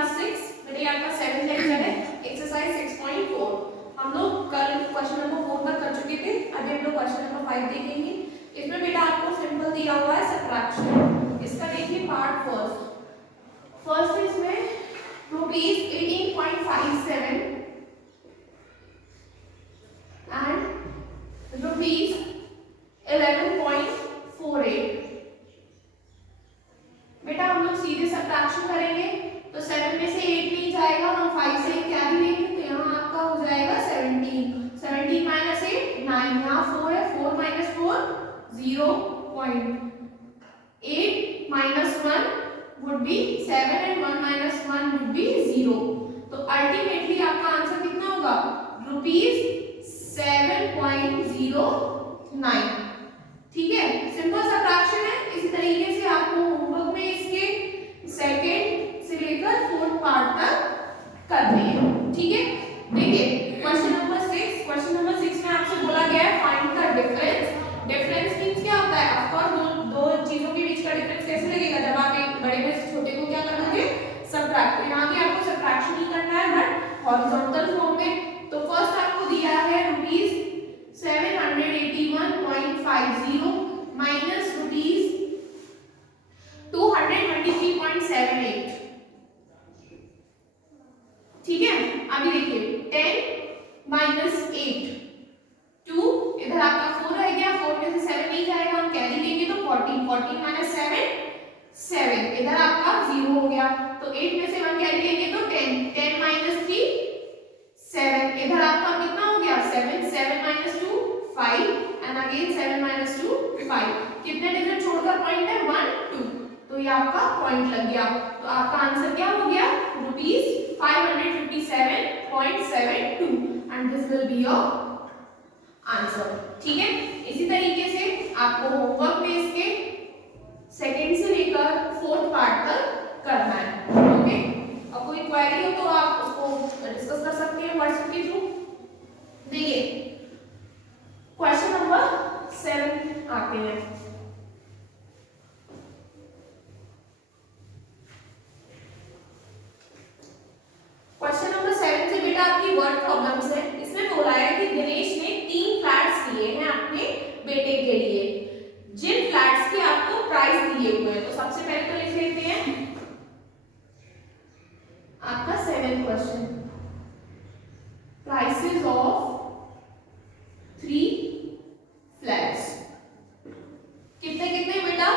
Class 6 मेरे यहाँ का 7th लेक्चर है एक्सरसाइज 6.4। हम लोग कल क्वेश्चन नंबर 4 तक कर चुके थे, अभी हम लोग क्वेश्चन नंबर 5 देखेंगे। इसमें बेटा आपको सिंपल दिया हुआ है सब्ट्रैक्शन। इसका देखिए पार्ट फर्स्ट इसमें ₹18.57 एंड ₹11.48। बेटा हम लोग सीधे सब्ट्रैक्शन करेंगे तो 7 में से 8 नहीं जाएगा, हम 5 से कैरी लेंगे तो यहाँ आपका हो जाएगा 17 माइनस 8 9, यहाँ 4 है, 4 minus 4 0.8 minus 1 would be 7 and 1 minus 1 would be 0। तो अल्टीमेटली आपका आंसर कितना होगा ₹7.09। ठीक है, सिंपल सब्ट्रैक्शन है। इसी तरीके से आपको होमवर्क में इसके सेकंड से लेकर फोर्थ पार्ट तक करनी है। ठीक है, देखिए क्वेश्चन नंबर 6 में आपसे बोला गया है find the difference. Difference means क्या होता है? ऑफ कोर्स दो चीजों के बीच का डिफरेंस कैसे लगेगा जब आप एक बड़े में से छोटे को क्या कर दोगे, सब्ट्रैक्ट। तो यहाँ भी आपको सब्ट्रैक्शन ही करना है बट हॉरिजॉन्टल फॉर्म में। तो फर्स्ट आपको दिया है ₹781.50 माइनस ₹223.78। ठीक है, अभी देखिए 10 माइनस 8 2, इधर आपका 4 रह गया, 4 में से 7 नहीं जाएगा, हम कैरी लेंगे तो 14 माइनस 7 7, इधर आपका 0 हो गया। तो 8 में से 1 कैरी लेंगे तो 10 माइनस 3 7, इधर आपका कितना हो गया 7 माइनस 2 5 एंड अगेन 7 माइनस 2 5। कितने डिजिट छोड़कर पॉइंट है 1 2, तो ये आपका पॉइंट लग गया। तो आपका आंसर क्या हो गया ₹557.72 and this will be your answer. ठीक है, इसी तरीके से आपको होमवर्क में इसके सेकंड से लेकर फोर्थ पार्ट तक करना है। ओके, और कोई क्वेरी हो तो आप उसको डिस्कस कर सकते हैं व्हाट्सएप के थ्रू। देखिए क्वेश्चन नंबर 7 आते हैं। क्वेश्चन नंबर 7 से बेटा आपकी वर्ड प्रॉब्लम्स है। इसमें बोला है कि दिनेश ने 3 फ्लैट्स लिए हैं अपने बेटे के लिए, जिन फ्लैट्स के आपको प्राइस दिए हुए हैं। तो सबसे पहले तो लिख लेते हैं आपका 7th question, prices of 3 flats. कितने कितने बेटा?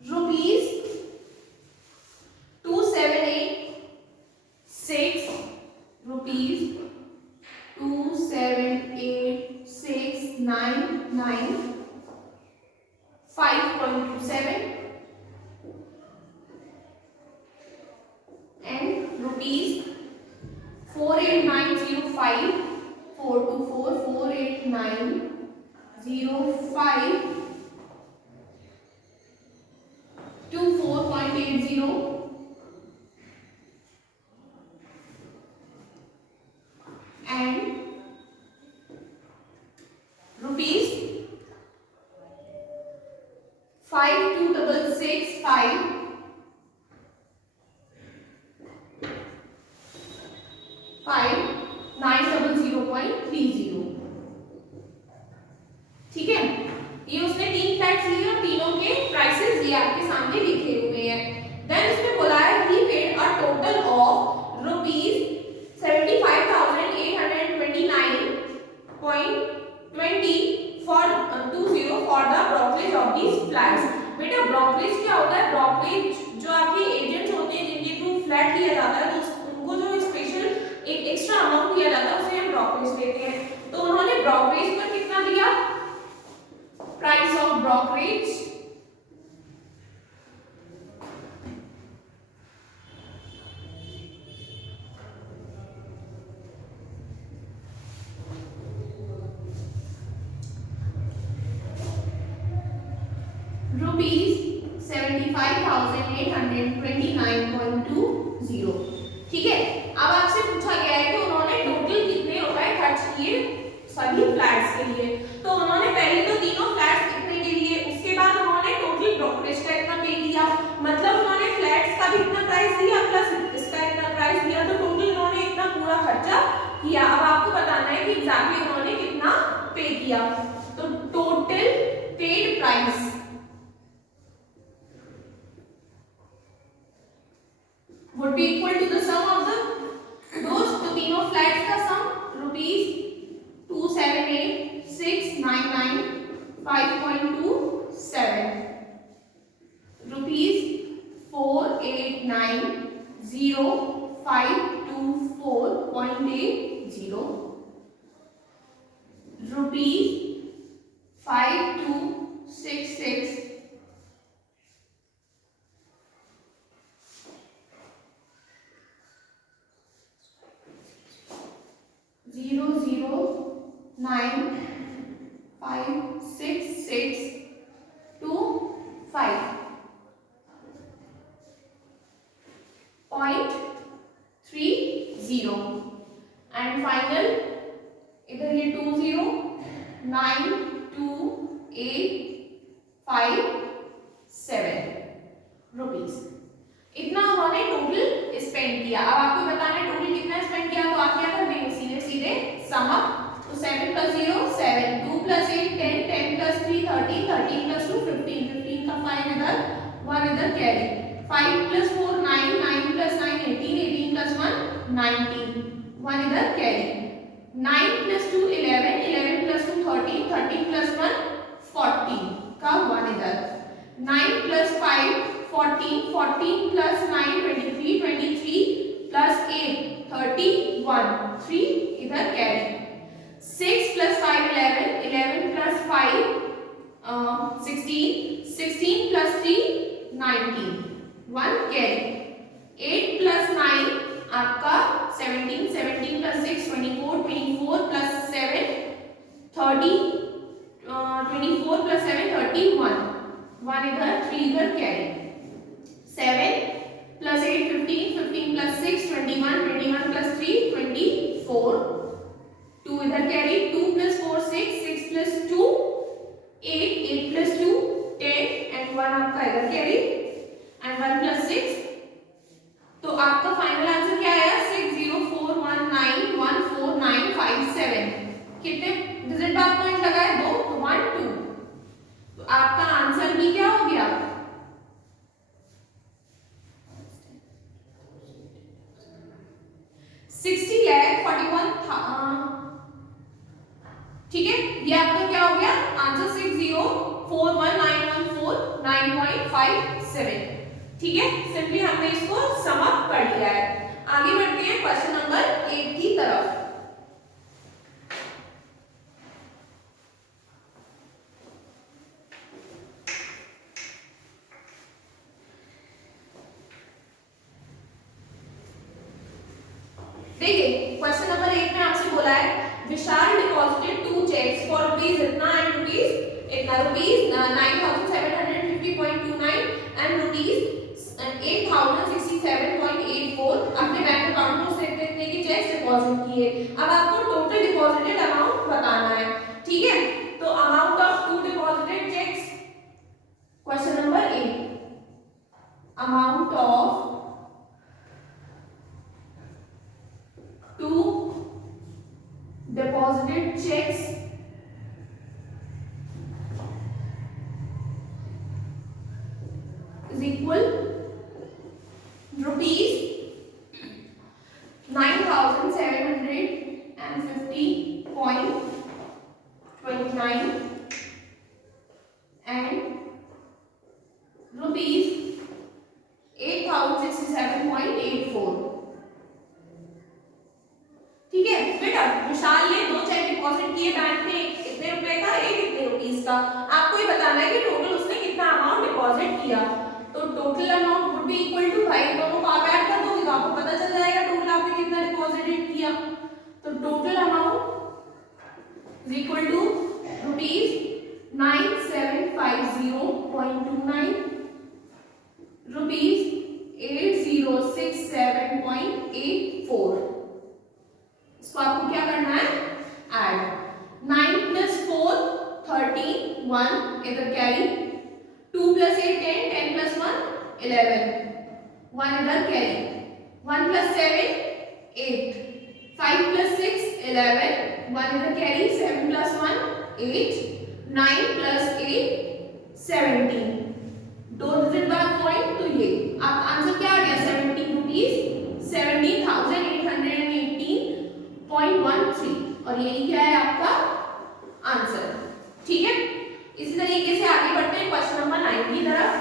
₹278,6 ₹278,699 5.27 and ₹48,905 424 48,905 24.80 and ₹52,665 5,900.30। ठीक है, ये उसने 3 फ्लैट्स लिए और तीनों के प्राइसेस ये आपके सामने लिखे हुए हैं। देन इसमें बोला है he paid a total of ₹75,829.20 for the brokerage of these flats. बेटा ब्रोकरेज क्या होता है? ब्रोकरेज जो आपके एजेंट्स होते हैं जिनके थ्रू फ्लैट लिया जाता है, तो उनको जो स्पेशल एक एक्स्ट्रा अमाउंट दिया जाता है उसे हम ब्रोकरेज देते हैं। तो उन्होंने ब्रोकरेज पर कितना दिया? Price of brokerage ₹75,829.20। ठीक है, अब आपसे पूछा गया है कि उन्होंने टोटल कितने रुपए खर्च किए सभी फ्लैट्स के लिए। तो उन्होंने पहले तो तीनों फ्लैट्स कितने के लिए, उसके बाद उन्होंने टोटल ब्रोकरेज का इतना पे किया, मतलब उन्होंने फ्लैट्स का भी इतना प्राइस दिया प्लस इसका एग्जैक्टली उन्होंने कितना पे किया। तो total paid price would be equal to the sum of the those, तो तीनों फ्लैट्स का सम ₹278,699.5.27 ₹489,0,524.80 ₹5266 0.30 एंड फाइनल इधर ये 2092857 रुपीज। इतना उन्होंने टोटल स्पेंड किया। अब आपको बताना है टोटल कितना स्पेंड किया, तो आप क्या कर देंगे सीधे सीधे सम अप। तो 7 + 0 7, 2 + 8 10, 10 + 3 13, 13 + 2 15, 15 का 5 इधर 1 इधर कैरी, 5 + 4 9, 9 + 9 18, 18 + 1 19, 1 इधर कैरी, 9 + 2 11, 11 + 2 13, 13 + 1 14 का 1 इधर, 9 + 5 14, 14 + 9 23, 23 + 8 31, 3 इधर कैरी, 6 + 5 11, 11 + 5 16, 16 + 3 19, 1 कैरी, 8 + 9 आपका 17, 17 + 6 24, 24 + 7 30, 24 + 7 31, 1 इधर 3 इधर कैरी, 7 + 8 15, 15 + 6 21, 21 + 3 24, 2 इधर कैरी, 2 + 4 6, 6 + 2 8, 8 + 2 10 एंड 1 आपका इधर कैरी एंड 1 + 6। तो आपका फाइनल आंसर क्या आया 6041914957। कितने डिजिट बाद पॉइंट लगाए 2, तो 1 2। तो आपका आंसर भी क्या हो गया 60,41,000। ठीक है, ये आपका क्या हो गया आंसर 60419149.57। ठीक है, सिंपली हमने इसको सम अप कर लिया है। आगे बढ़ते हैं क्वेश्चन नंबर 8 की तरफ। देखिए क्वेश्चन नंबर 8 में आपसे बोला है विशाल डिपॉजिटेड 2 चेक्स फॉर रुपीज इतना एंड रुपीज इतना, रुपीज 9750.29 एंड रुपीज 8067.84 अपने बैंक अकाउंट में उसने इतने के चेक्स डिपॉजिट किए। अब आपको टोटल डिपॉजिटेड अमाउंट बताना है। ठीक है, तो amount of 2 deposited cheques, question number 8, amount of 2 deposited checks is equal rupees 9750.29 and rupees 8067.84। ठीक है बेटा, विशाल ने 2 चेक डिपॉजिट किए बैंक में, कितने रुपए का, एक कितने रुपीस का। आपको ही बताना है कि टोटल उसने कितना अमाउंट डिपॉजिट किया। तो total amount would be equal to, भाई दोनों को आप ऐड कर दोगे तो आपको पता चल जाएगा टोटल आपने कितना डिपॉजिटेड किया। तो total amount is equal to rupees 9750.29, rupees 8067.84। इसको आपको क्या करना है ऐड, 9 + 4 13 1 इधर कैरी, 2 + 8 10, 10 + 1 11, 1 इधर कैरी, 1 + 7 8, 5 + 6 11 1 इधर कैरी, 7 + 1 8, 9 + 8 17, 2 डिजिट बाद पॉइंट, तो ये आपका आंसर क्या आ गया 17 रुपीज 17,818.13 और यही क्या है आपका आंसर। ठीक है, इसी तरीके से आगे बढ़ते हैं क्वेश्चन नंबर 9 की तरफ।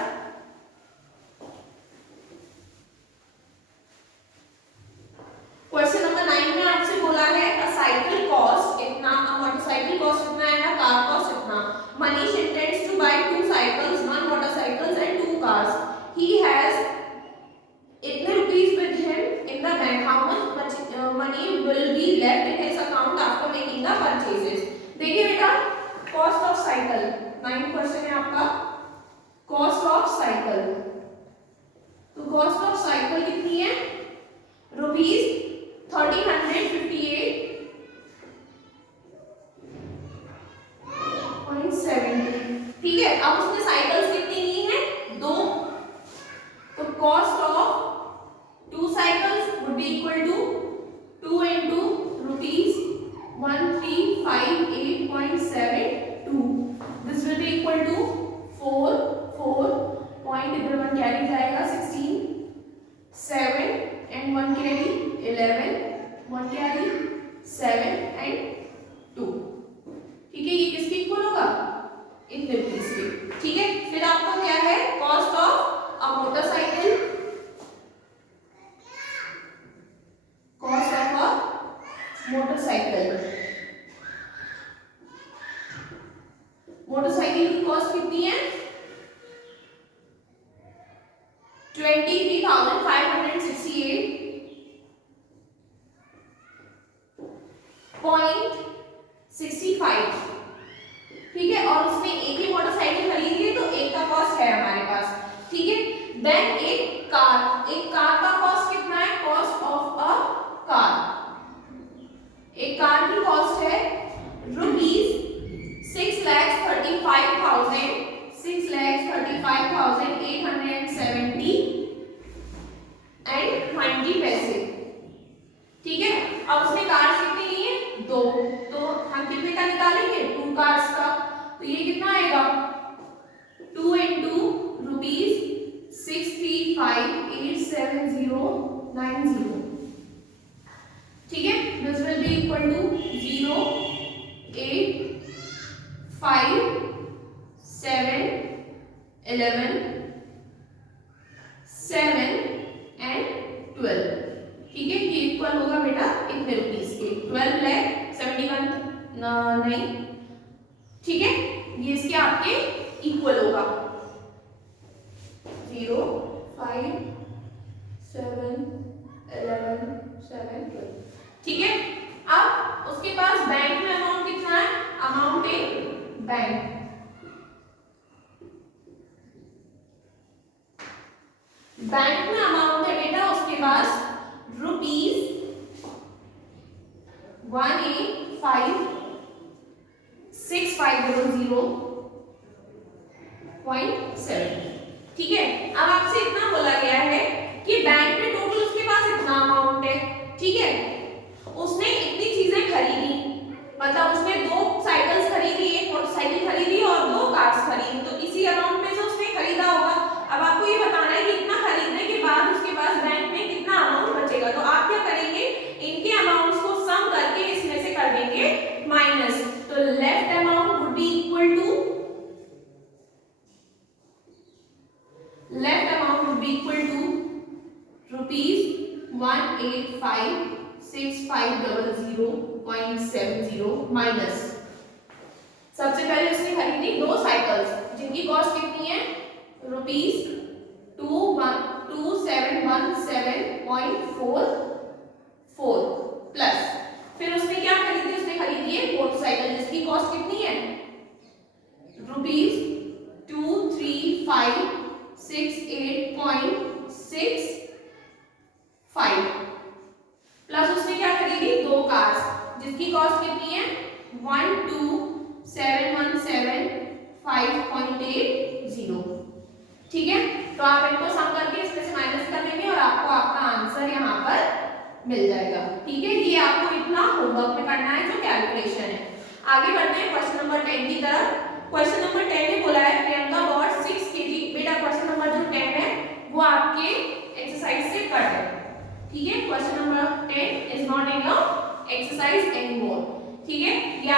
क्वेश्चन नंबर 9 में आपसे बोला है अ साइकिल कॉस्ट इतना, अ मोटरसाइकिल कॉस्ट इतना एंड अ कार कॉस्ट इतना। Manish intends to buy 2 cycles, 1 motorcycles and 2 cars. He has इतने rupees with him in the bank, how much money will be left in his account after making the purchases. देखिए बेटा, cost of cycle 9 question है आपका, cost of cycle. तो cost of cycle कितनी है rupees 1358.70। ठीक है, अब उसने साइकिल्स कितनी ली है 2, तो cost of 2 cycles would be equal to 2 into rupees 1358.72। This will be equal to 4 point, इधर 1 कैरी जाएगा 16, 7 and 1 carry 11, 1 carry 7 and 2। ठीक है, ये किसके इक्वल होगा इतने रुपीस के। ठीक है, फिर आपका क्या है cost of a motorcycle, cost of a motorcycle, motorcycle की कॉस्ट कितनी है 23,568.65। ठीक है, और उसने एक ही मोटरसाइकिल खरीदी है तो एक का कॉस्ट है हमारे पास। ठीक है, देन एक कार का कॉस्ट कितना है, कॉस्ट ऑफ अ कार, एक कार की कॉस्ट है रुपीज 6,35,870.20 ठीक है, अब उसने कार्स कितनी ली है 2, तो हम कितने का निकालेंगे 2 कार्स का, तो ये कितना आएगा 2 into रुपीज 635,870.90। ठीक है, this will be equal to 0 8 5 7 11 7 and 12। ठीक है, ये इक्वल होगा बेटा इतने रुपीस के 12,71 नहीं। ठीक है, ये इसके आपके इक्वल होगा 0 5 7 11 7 12। ठीक है, अब उसके पास बैंक में अमाउंट कितना है, अमाउंट इन बैंक, बैंक में अमाउंट है बेटा उसके पास रुपीज 185,650.7। ठीक है, अब आपसे इतना बोला गया है कि बैंक में टोटल उसके पास इतना अमाउंट है। ठीक है, उसने इतनी चीजें खरीदी, मतलब उसने 2 साइकिल्स खरीदी, एक मोटरसाइकिल खरीदी और 2 कार्स खरीदी, तो इसी अमाउंट में से उसने खरीदा होगा। अब आपको ये बताना है कि इतना खरीदने के बाद उसके पास बैंक में कितना अमाउंट बचेगा, तो आप क्या करेंगे इनके अमाउंट्स को सम करके इसमें से कर देंगे माइनस, तो left amount would be equal to rupees 185,650.70 minus, सबसे पहले उसने खरीदी 2 साइकिल्स जिनकी कॉस्ट कितनी है रुपीज 2717.44 प्लस, फिर उसने क्या खरीदी, उसने खरीदी है मोटरसाइकिल जिसकी कॉस्ट कितनी है रुपीज 23,568.65 प्लस उसने क्या खरीदी 2 कार्स जिसकी कॉस्ट कितनी है 12,717.580। ठीक है, तो आप इनको सम करके इसमें से माइनस कर देंगे और आपको आपका आंसर यहाँ पर मिल जाएगा। ठीक है, ये आपको इतना अपना होमवर्क में करना है जो कैलकुलेशन है। आगे बढ़ते हैं क्वेश्चन नंबर 10 की तरफ। क्वेश्चन नंबर 10 में बोला है प्रियंका बॉट 6 kg। बेटा क्वेश्चन नंबर जो 10 है वो आपके एक्सरसाइज से कट है, ठीक है। Question number 10 is not in your exercise anymore, ठीक है। ये